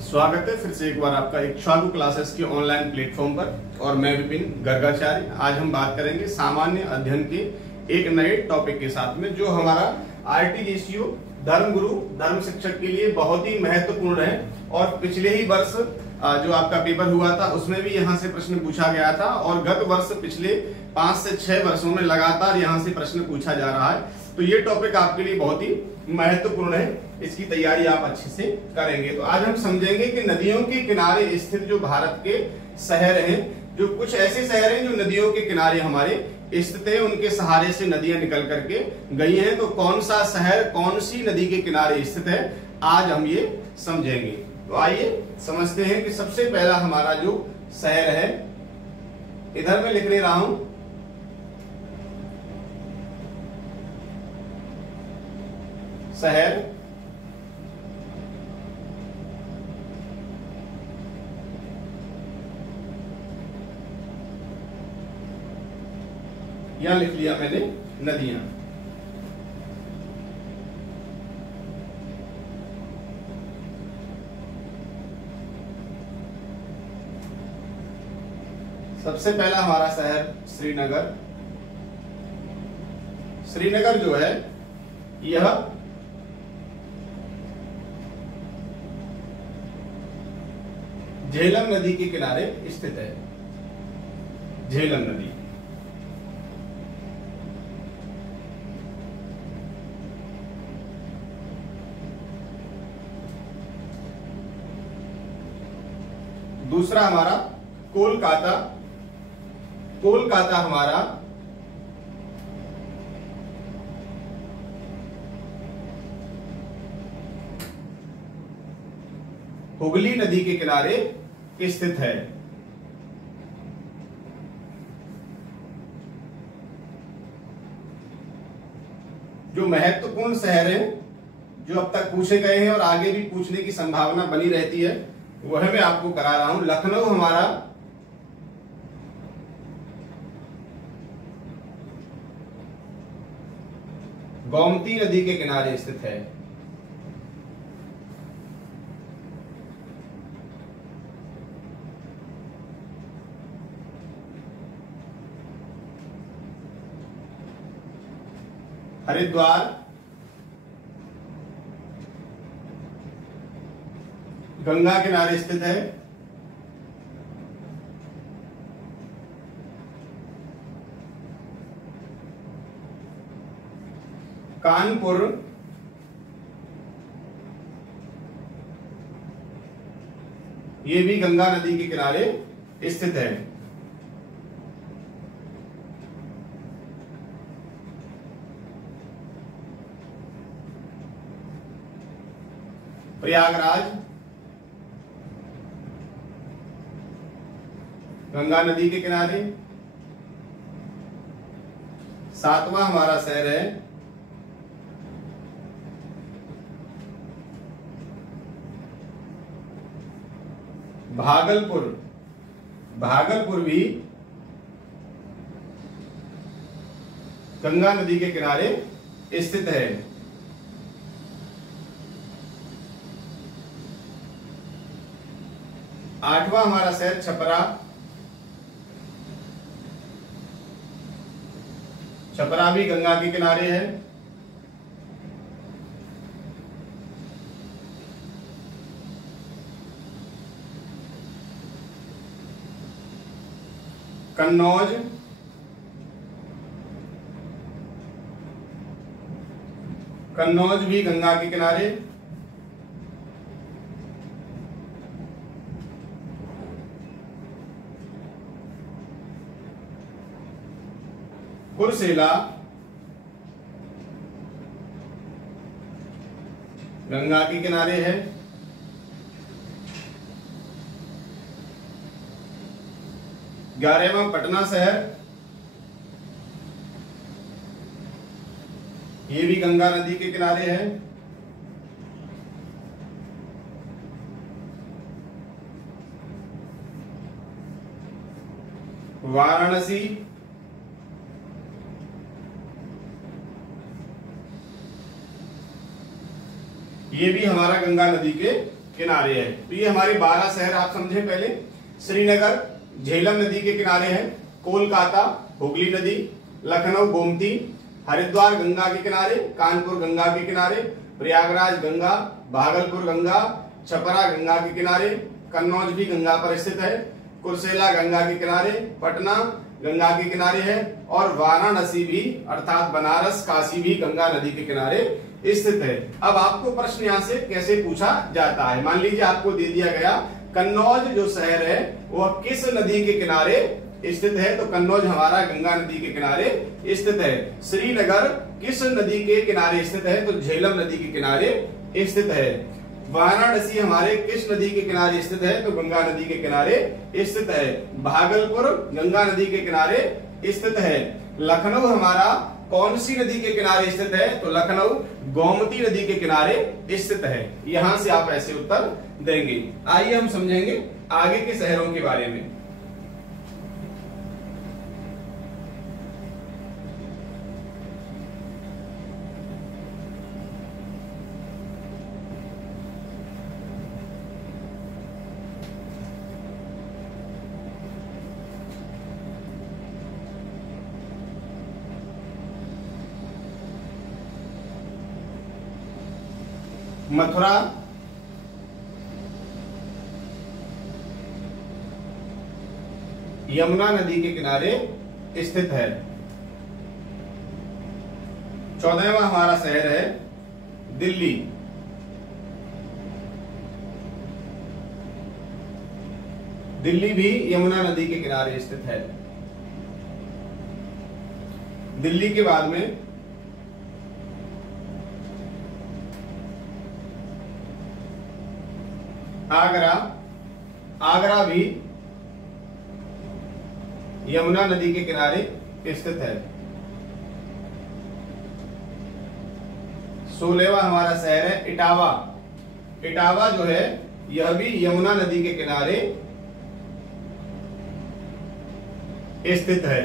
स्वागत है फिर से एक बार आपका इक्ष्वाकु क्लासेस के ऑनलाइन प्लेटफॉर्म पर। और मैं विपिन गर्गाचार्य। आज हम बात करेंगे सामान्य अध्ययन के एक नए टॉपिक के साथ में, जो हमारा आरटीजीएसयू धर्म गुरु धर्म शिक्षक के लिए बहुत ही महत्वपूर्ण है। और पिछले ही वर्ष जो आपका पेपर हुआ था उसमें भी यहाँ से प्रश्न पूछा गया था, और गत वर्ष पिछले 5 से 6 वर्षों में लगातार यहाँ से प्रश्न पूछा जा रहा है। तो ये टॉपिक आपके लिए बहुत ही महत्वपूर्ण है, इसकी तैयारी आप अच्छे से करेंगे। तो आज हम समझेंगे कि नदियों के किनारे स्थित जो भारत के शहर हैं, जो कुछ ऐसे शहर हैं जो नदियों के किनारे हमारे स्थित है, उनके सहारे से नदियां निकल करके गई हैं। तो कौन सा शहर कौन सी नदी के किनारे स्थित है, आज हम ये समझेंगे। तो आइए समझते हैं कि सबसे पहला हमारा जो शहर है, इधर मैं लिख ले रहा हूं शहर, यहां लिख लिया मैंने नदियां। सबसे पहला हमारा शहर श्रीनगर। श्रीनगर जो है यह झेलम नदी के किनारे स्थित है। झेलम नदी। दूसरा हमारा कोलकाता। कोलकाता हमारा हुगली नदी के किनारे स्थित है। जो महत्वपूर्ण शहर हैं, जो अब तक पूछे गए हैं और आगे भी पूछने की संभावना बनी रहती है, वह मैं आपको करा रहा हूं। लखनऊ हमारा गोमती नदी के किनारे स्थित है। हरिद्वार गंगा किनारे स्थित है। कानपुर ये भी गंगा नदी के किनारे स्थित है। प्रयागराज गंगा नदी के किनारे। 7वां हमारा शहर है भागलपुर। भागलपुर भी गंगा नदी के किनारे स्थित है। 8वां हमारा शहर छपरा। छपरा भी गंगा के किनारे है। कन्नौज कन्नौज भी गंगा के किनारे। कुर्सेला गंगा के किनारे है। ग्यारहवां पटना शहर, ये भी गंगा नदी के किनारे है। वाराणसी ये भी हमारा गंगा नदी के किनारे है। तो ये हमारे 12 शहर आप समझे। पहले श्रीनगर झेलम नदी के किनारे है, कोलकाता हुगली नदी, लखनऊ गोमती, हरिद्वार गंगा के किनारे, कानपुर गंगा के किनारे, प्रयागराज गंगा, भागलपुर गंगा, छपरा गंगा के किनारे, कन्नौज भी गंगा पर स्थित है, कुर्सेला गंगा के किनारे, पटना गंगा के किनारे है, और वाराणसी भी अर्थात बनारस काशी भी गंगा नदी के किनारे स्थित है। अब आपको प्रश्न यहाँ से कैसे पूछा जाता है, मान लीजिए आपको दे दिया गया कन्नौज जो शहर है वह किस नदी के किनारे स्थित है, तो कन्नौज हमारा गंगा नदी के किनारे स्थित है। श्रीनगर किस नदी के किनारे स्थित है, तो झेलम नदी के किनारे स्थित है। वाराणसी हमारे किस नदी के किनारे स्थित है, तो गंगा नदी के किनारे स्थित है। भागलपुर गंगा नदी के किनारे स्थित है। लखनऊ हमारा कौन सी नदी के किनारे स्थित है, तो लखनऊ गोमती नदी के किनारे स्थित है। यहां से आप ऐसे उत्तर देंगे। आइए हम समझेंगे आगे के शहरों के बारे में। मथुरा यमुना नदी के किनारे स्थित है। 14वां हमारा शहर है दिल्ली। दिल्ली भी यमुना नदी के किनारे स्थित है। दिल्ली के बाद में आगरा, आगरा भी यमुना नदी के किनारे स्थित है। 16वां हमारा शहर है इटावा। इटावा जो है यह भी यमुना नदी के किनारे स्थित है।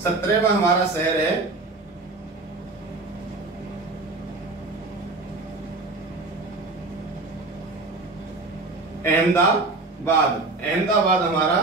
17वां हमारा शहर है अहमदाबाद। अहमदाबाद हमारा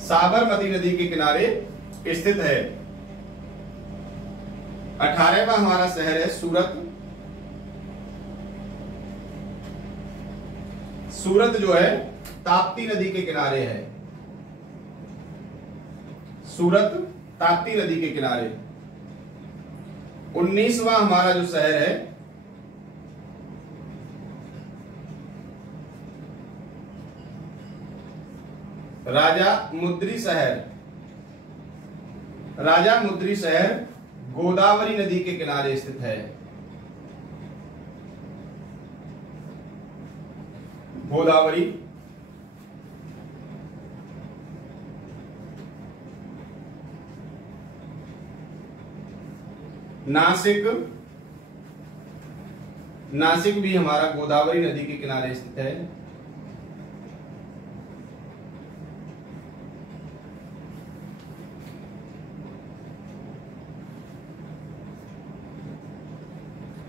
साबरमती नदी के किनारे स्थित है। 18वां हमारा शहर है सूरत। सूरत जो है ताप्ती नदी के किनारे है। सूरत ताप्ती नदी के किनारे। 19वां हमारा जो शहर है राजा मुद्री शहर। राजा मुद्री शहर गोदावरी नदी के किनारे स्थित है। गोदावरी। नासिक। नासिक भी हमारा गोदावरी नदी के किनारे स्थित है।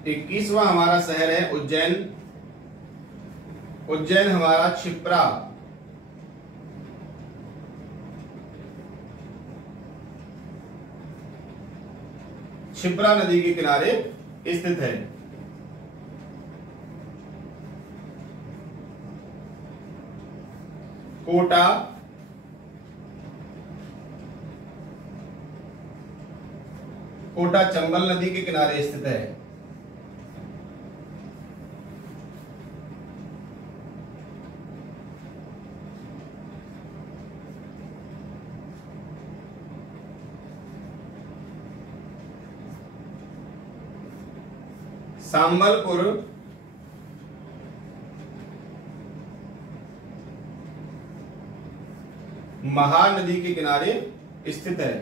इक्कीसवां हमारा शहर है उज्जैन। उज्जैन हमारा क्षिप्रा। क्षिप्रा नदी के किनारे स्थित है। कोटा। कोटा चंबल नदी के किनारे स्थित है। संबलपुर महानदी के किनारे स्थित है।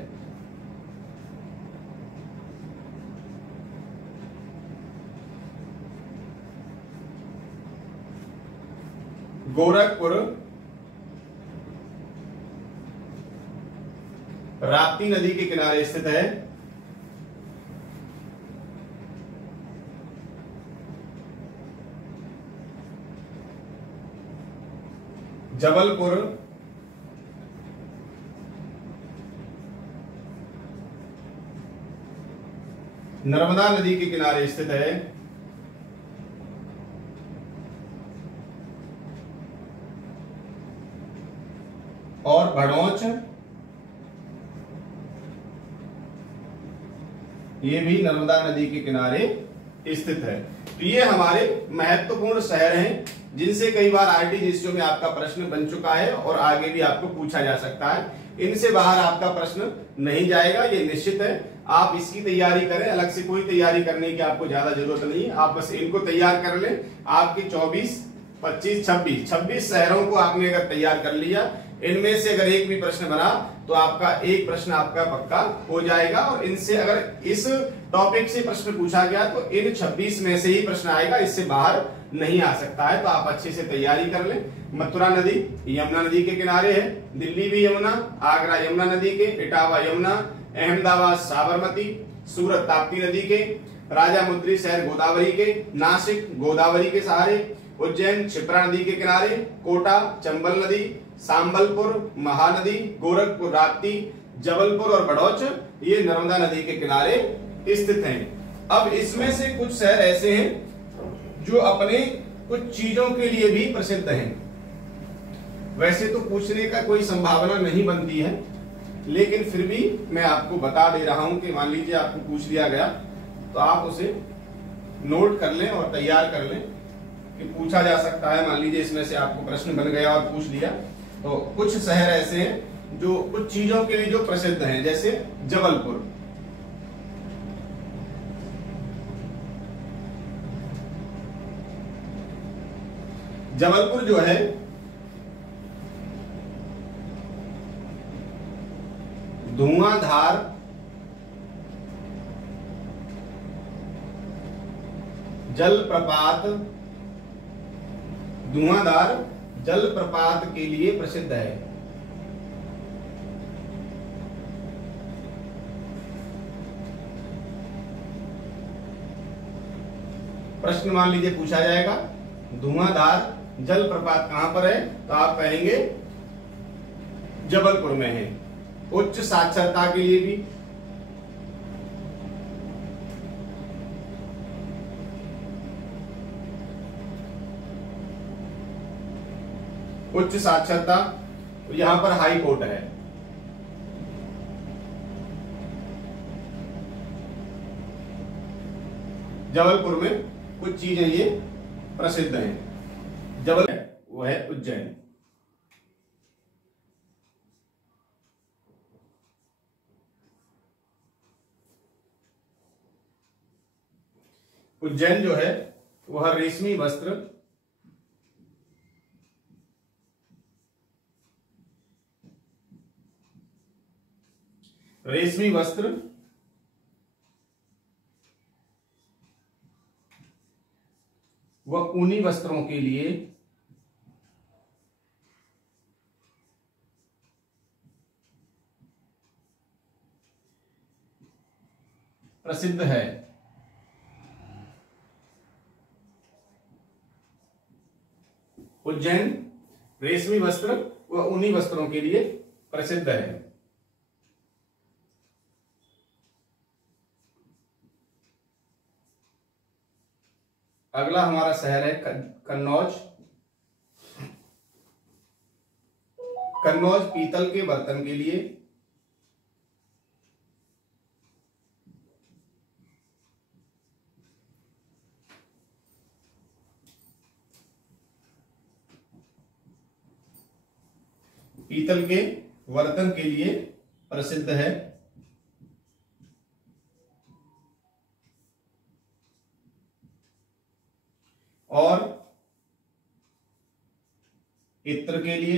गोरखपुर राप्ती नदी के किनारे स्थित है। जबलपुर नर्मदा नदी के किनारे स्थित है। और भड़ोच ये भी नर्मदा नदी के किनारे स्थित है। तो ये हमारे महत्वपूर्ण शहर हैं जिनसे कई बार आरटीजीएससी में आपका प्रश्न बन चुका है और आगे भी आपको पूछा जा सकता है। इनसे बाहर आपका प्रश्न नहीं जाएगा, ये निश्चित है। आप इसकी तैयारी करें, अलग से कोई तैयारी करने की आपको ज्यादा जरूरत नहीं है। आप बस इनको तैयार कर लें। आपके 24, 25, 26 शहरों को आपने अगर तैयार कर लिया, इनमें से अगर एक भी प्रश्न बना तो आपका एक प्रश्न आपका पक्का हो जाएगा। और इनसे अगर इस टॉपिक से प्रश्न पूछा गया तो इन 26 में से ही प्रश्न आएगा, इससे बाहर नहीं आ सकता है। तो आप अच्छे से तैयारी कर लें। मथुरा नदी यमुना नदी के किनारे है, दिल्ली भी यमुना, आगरा यमुना नदी के, इटावा यमुना, अहमदाबाद साबरमती, सूरत ताप्ती नदी के, राजामुंद्री शहर गोदावरी के, नासिक गोदावरी के सहारे, उज्जैन क्षिप्रा नदी के किनारे, कोटा चंबल नदी, सांबलपुर महानदी, गोरखपुर राप्ती, जबलपुर और बड़ौच ये नर्मदा नदी के किनारे स्थित हैं। अब इसमें से कुछ शहर ऐसे हैं जो अपने कुछ चीजों के लिए भी प्रसिद्ध हैं। वैसे तो पूछने का कोई संभावना नहीं बनती है, लेकिन फिर भी मैं आपको बता दे रहा हूं कि मान लीजिए आपको पूछ लिया गया तो आप उसे नोट कर लें और तैयार कर लें कि पूछा जा सकता है। मान लीजिए इसमें से आपको प्रश्न बन गया और पूछ लिया, तो कुछ शहर ऐसे हैं जो कुछ चीजों के लिए जो प्रसिद्ध हैं, जैसे जबलपुर। जबलपुर जो है धुआंधार जलप्रपात, धुआंधार जलप्रपात के लिए प्रसिद्ध है। प्रश्न मान लीजिए पूछा जाएगा धुआंधार जलप्रपात कहां पर है, तो आप कहेंगे जबलपुर में है। उच्च साक्षरता के लिए भी, उच्च साक्षरता, यहां पर हाई कोर्ट है। जबलपुर में कुछ चीजें ये प्रसिद्ध हैं। जबलपुर वो है उज्जैन। उज्जैन जो है वह रेशमी वस्त्र, रेशमी वस्त्र व ऊनी वस्त्रों के लिए प्रसिद्ध है। उज्जैन रेशमी वस्त्र व ऊनी वस्त्रों के लिए प्रसिद्ध है। अगला हमारा शहर है कन्नौज। कन्नौज पीतल के बर्तन के लिए, पीतल के बर्तन के लिए प्रसिद्ध है। और इत्र के लिए,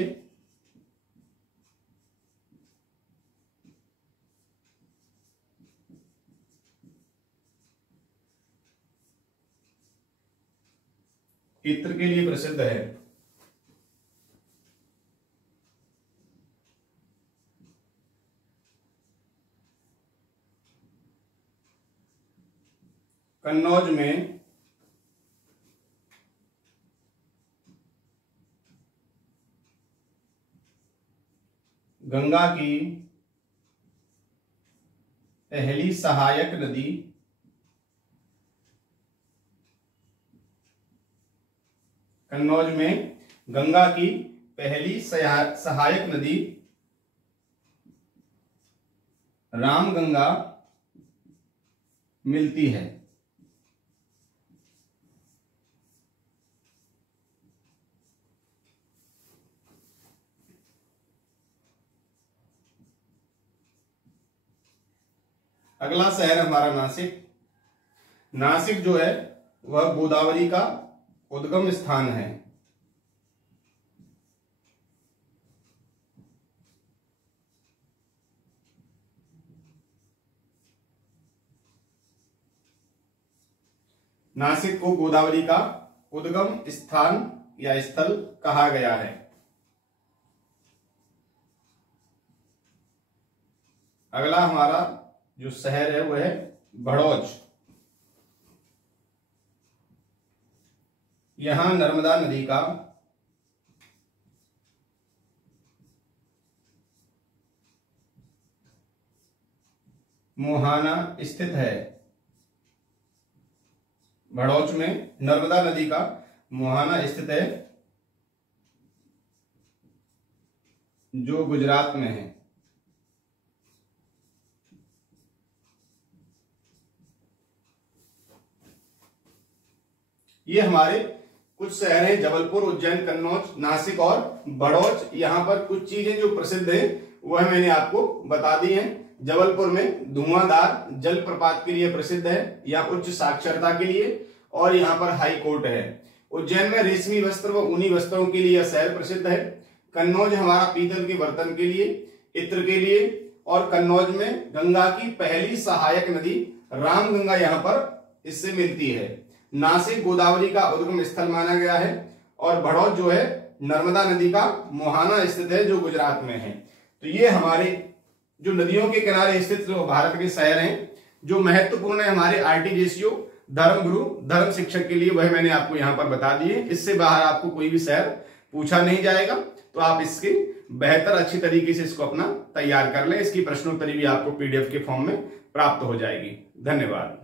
इत्र के लिए प्रसिद्ध है। कन्नौज में गंगा की पहली सहायक नदी कन्नौज में गंगा की पहली सहायक नदी रामगंगा मिलती है। अगला शहर हमारा नासिक। नासिक जो है वह गोदावरी का उद्गम स्थान है। नासिक को गोदावरी का उद्गम स्थान या स्थल कहा गया है। अगला हमारा जो शहर है वह है भड़ौच। यहां नर्मदा नदी का मुहाना स्थित है। भड़ौच में नर्मदा नदी का मुहाना स्थित है जो गुजरात में है। ये हमारे कुछ शहर हैं, जबलपुर, उज्जैन, कन्नौज, नासिक और भड़ौच। यहाँ पर कुछ चीजें जो प्रसिद्ध हैं वह मैंने आपको बता दी हैं। जबलपुर में धुआंधार जलप्रपात के लिए प्रसिद्ध है या उच्च साक्षरता के लिए, और यहाँ पर हाई कोर्ट है। उज्जैन में रेशमी वस्त्र व ऊनी वस्त्रों के लिए यह शहर प्रसिद्ध है। कन्नौज हमारा पीतल के बर्तन के लिए, इत्र के लिए, और कन्नौज में गंगा की पहली सहायक नदी रामगंगा यहाँ पर इससे मिलती है। नासिक गोदावरी का उद्गम स्थल माना गया है, और भड़ौच जो है नर्मदा नदी का मुहाना स्थित है जो गुजरात में है। तो ये हमारे जो नदियों के किनारे स्थित जो भारत के शहर हैं जो महत्वपूर्ण है हमारे आरटीजीएसयू धर्म गुरु धर्म शिक्षक के लिए, वह मैंने आपको यहाँ पर बता दिए। इससे बाहर आपको कोई भी शहर पूछा नहीं जाएगा, तो आप इसकी बेहतर अच्छी तरीके से इसको अपना तैयार कर लें। इसकी प्रश्नोत्तरी भी आपको पीडीएफ के फॉर्म में प्राप्त हो जाएगी। धन्यवाद।